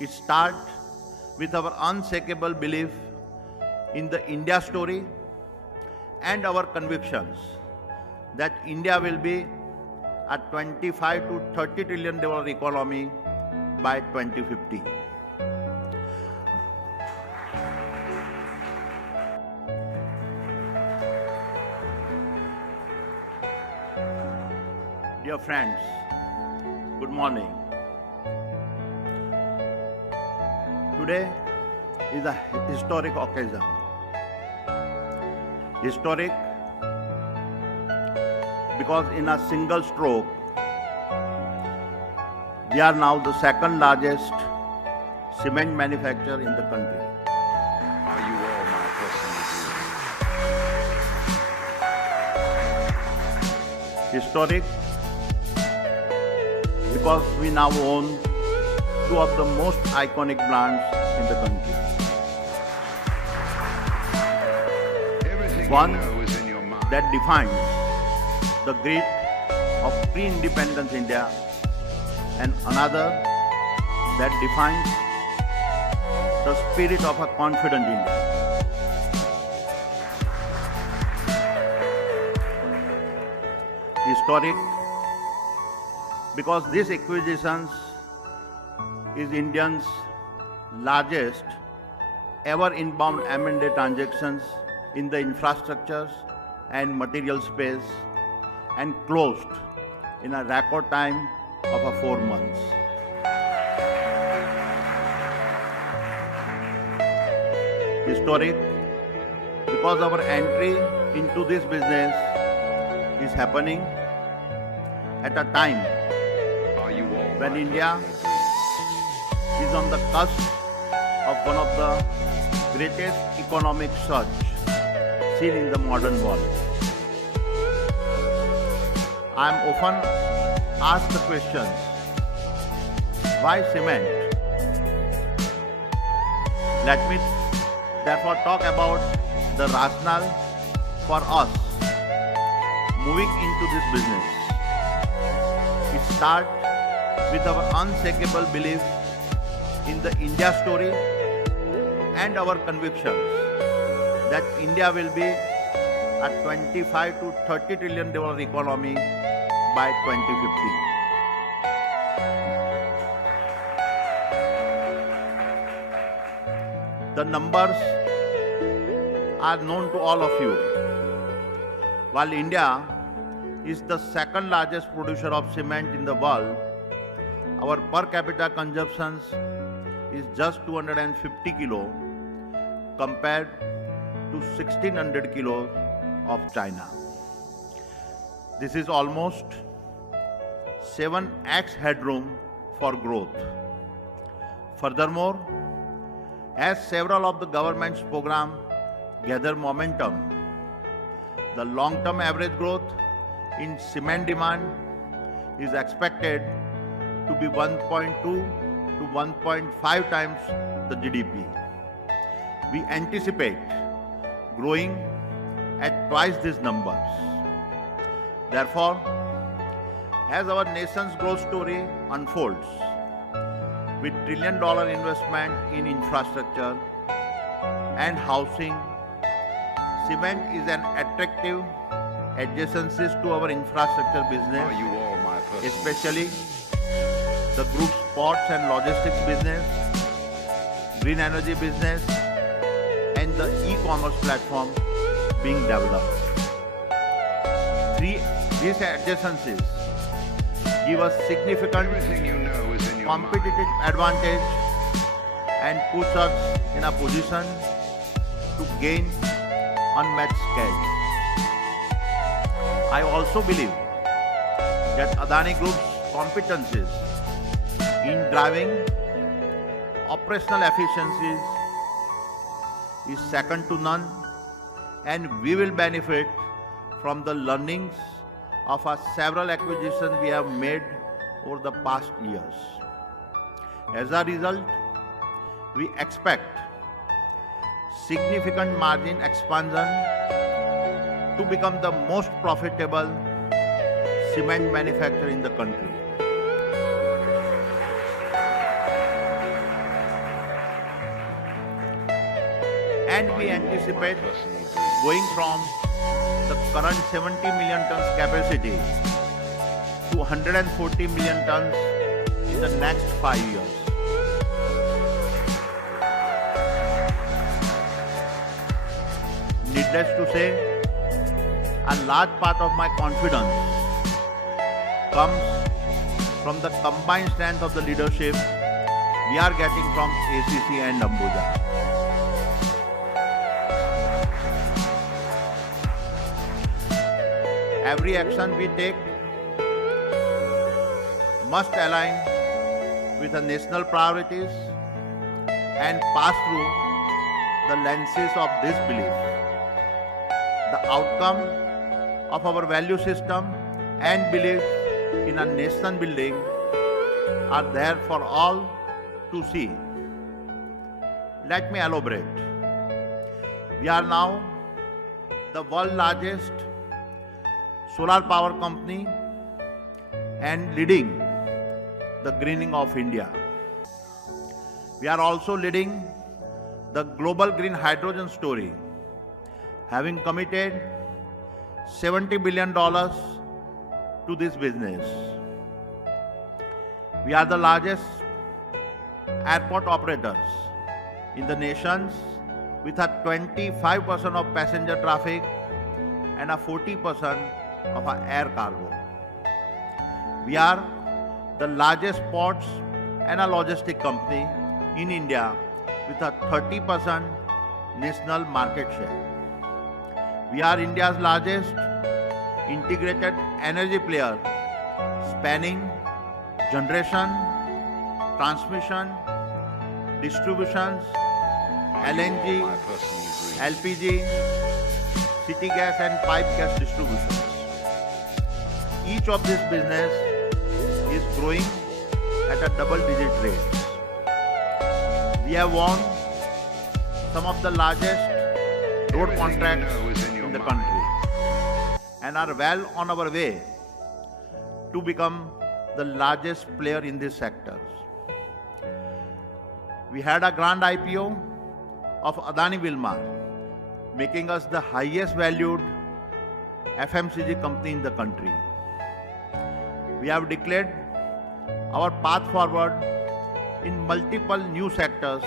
It starts with our unshakable belief in the India story and our convictions that India will be a 25 to 30 trillion dollar economy by 2050. Dear friends, good morning. Today is a historic occasion. Historic because in a single stroke, we are now the second largest cement manufacturer in the country. Are you all my personal Historic because we now own two of the most iconic brands in the country. Everything One you know is in your mind. that defines the grit of pre-independence India, and another that defines the spirit of a confident India. Historic because this acquisition is India's largest ever inbound M&A transactions in the infrastructures and material space, and closed in a record time of 4 months. Historic because our entry into this business is happening at a time Are you all when my India personal dreams? is on the cusp of one of the greatest economic surge seen in the modern world. I am often asked the question, why cement? Let me therefore talk about the rationale for us moving into this business. It starts with our unshakable belief in the India story and our convictions that India will be a 25 to 30 trillion dollar economy by 2050. The numbers are known to all of you. While India is the second largest producer of cement in the world, our per capita consumption is just 250 kilo compared to 1600 kilos of China. This is almost 7x headroom for growth. Furthermore, as several of the government's programs gather momentum, the long-term average growth in cement demand is expected to be 1.2 to 1.5 times the GDP. We anticipate growing at twice these numbers. Therefore, as our nation's growth story unfolds, with trillion-dollar investment in infrastructure and housing, cement is an attractive adjacency to our infrastructure Are business, you all my personal especially the group's ports and logistics business, green energy business, and the e-commerce platform being developed. These adjacencies give us significant Everything you know is in your competitive advantage and puts us in a position to gain unmatched scale. I also believe that Adani Group's competencies in driving operational efficiencies is second to none, and we will benefit from the learnings of our several acquisitions we have made over the past years. As a result, we expect significant margin expansion to become the most profitable cement manufacturer in the country. and we Are you all my anticipate personal dreams? going from the current 70 million tons capacity to 140 million tons in the next 5 years. Needless to say, a large part of my confidence comes from the combined strength of the leadership we are getting from ACC and Ambuja. Every action we take must align with the national priorities and pass through the lenses of this belief. The outcome of our value system and belief in a nation building are there for all to see. Let me elaborate. We are now the world's largest solar power company and leading the greening of India. We are also leading the global green hydrogen story, having committed $70 billion to this business. We are the largest airport operators in the nations with a 25% of passenger traffic and a 40% of our air cargo. We are the largest ports and a logistic company in India with a 30% national market share. We are India's largest integrated energy player, spanning generation, transmission, distributions, LNG, My personal dreams. LPG, city gas and pipe gas distributions. Each of these business is growing at a double-digit rate. We have won some of the largest road Everything contracts you know is in your in the mind. country and are well on our way to become the largest player in these sectors. We had a grand IPO of Adani Wilmar, making us the highest valued FMCG company in the country. We have declared our path forward in multiple new sectors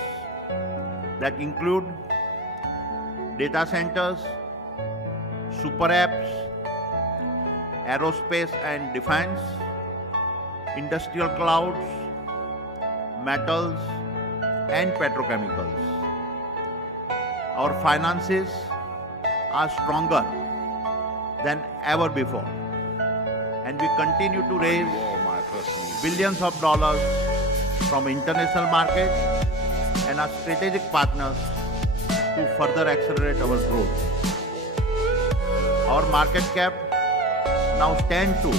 that include data centers, super apps, aerospace and defense, industrial clouds, metals, and petrochemicals. Our finances are stronger than ever before, and we continue to Are raise you all my personal dreams? billions of dollars from international markets and our strategic partners to further accelerate our growth. Our market cap now stands to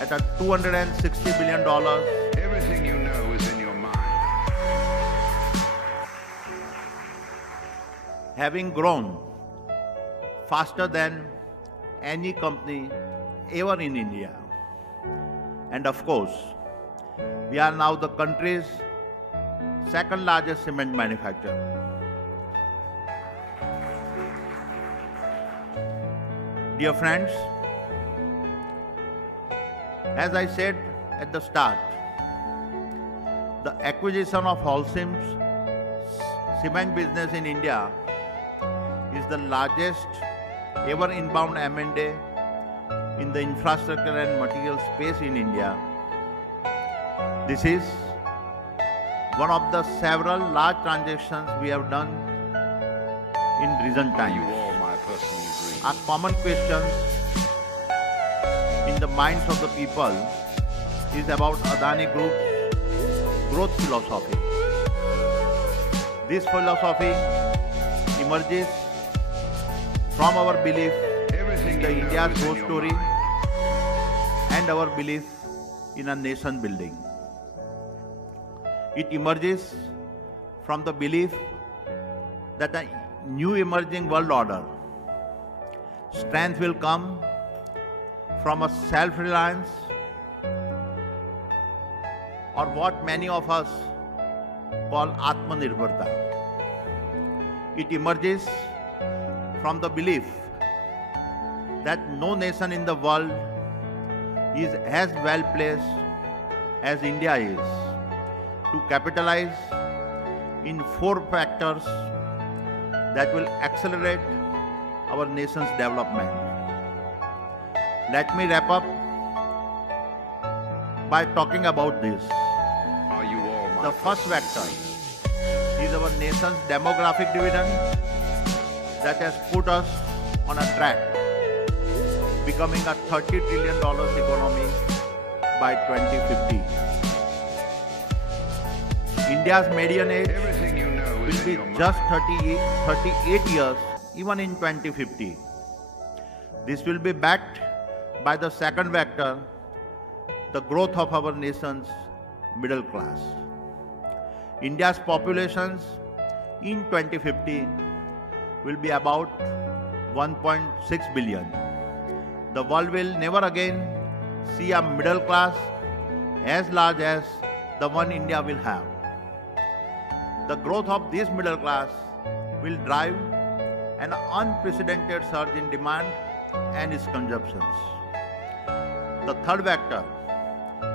at a $260 billion, Everything you know is in your mind. having grown faster than any company ever in India. And of course, we are now the country's second largest cement manufacturer. Dear friends, as I said at the start, the acquisition of Holcim's cement business in India is the largest ever inbound M&A in the infrastructure and material space in India. This is one of the several large transactions we have done in recent Are you times. all my personal dreams? A common question in the minds of the people is about Adani Group's growth philosophy. This philosophy emerges from our belief Everything in the you know India's is in growth your story mind. and our belief in a nation building. It emerges from the belief that a new emerging world order strength will come from a self-reliance, or what many of us call Atmanirbharta. It emerges from the belief that no nation in the world is as well placed as India is to capitalize in four factors that will accelerate our nation's development. Let me wrap up by talking about this. Are you all my The first personal vector dreams? is our nation's demographic dividend that has put us on a track, becoming a $30 trillion economy by 2050. India's median age Everything you know is will in be your mind. just 38 years even in 2050. This will be backed by the second vector, the growth of our nation's middle class. India's populations in 2050 will be about 1.6 billion. The world will never again see a middle class as large as the one India will have. The growth of this middle class will drive an unprecedented surge in demand and its consumptions. The third vector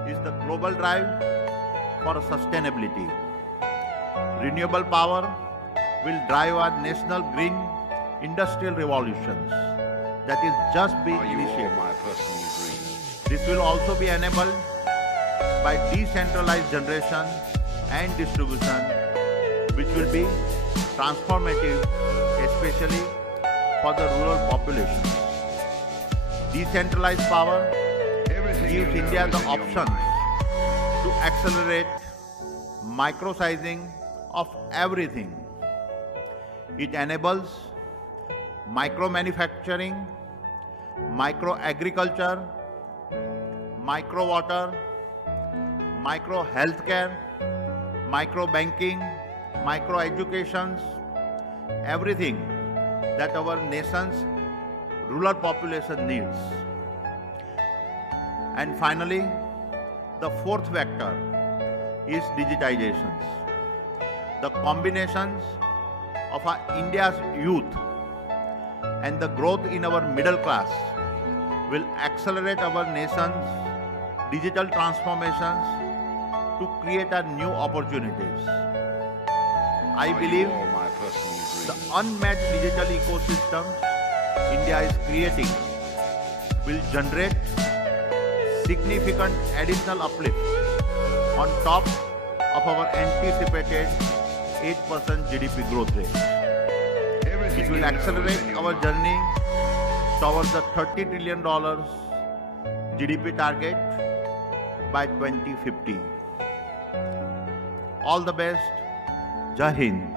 is the global drive for sustainability. Renewable power will drive our national green industrial revolutions that is just being Are you all initiated. my personal dreams? This will also be enabled by decentralized generation and distribution, which will be transformative, especially for the rural populations. Decentralized power Everything you gives know India is the in your option mind. to accelerate micro-sizing of everything. It enables micro-manufacturing, micro-agriculture, micro-water, micro-healthcare, micro-banking, micro-educations, everything that our nation's rural population needs. And finally, the fourth vector is digitizations. The combinations of our India's youth and the growth in our middle class will accelerate our nation's digital transformations to create our new opportunities. I Are believe you all my personal dreams? the unmatched digital ecosystem India is creating will generate significant additional uplift on top of our anticipated 8% GDP growth rate. Everything It you will know is accelerate in your our mind. journey towards the $30 trillion GDP target by 2050. All the best. Jai Hind.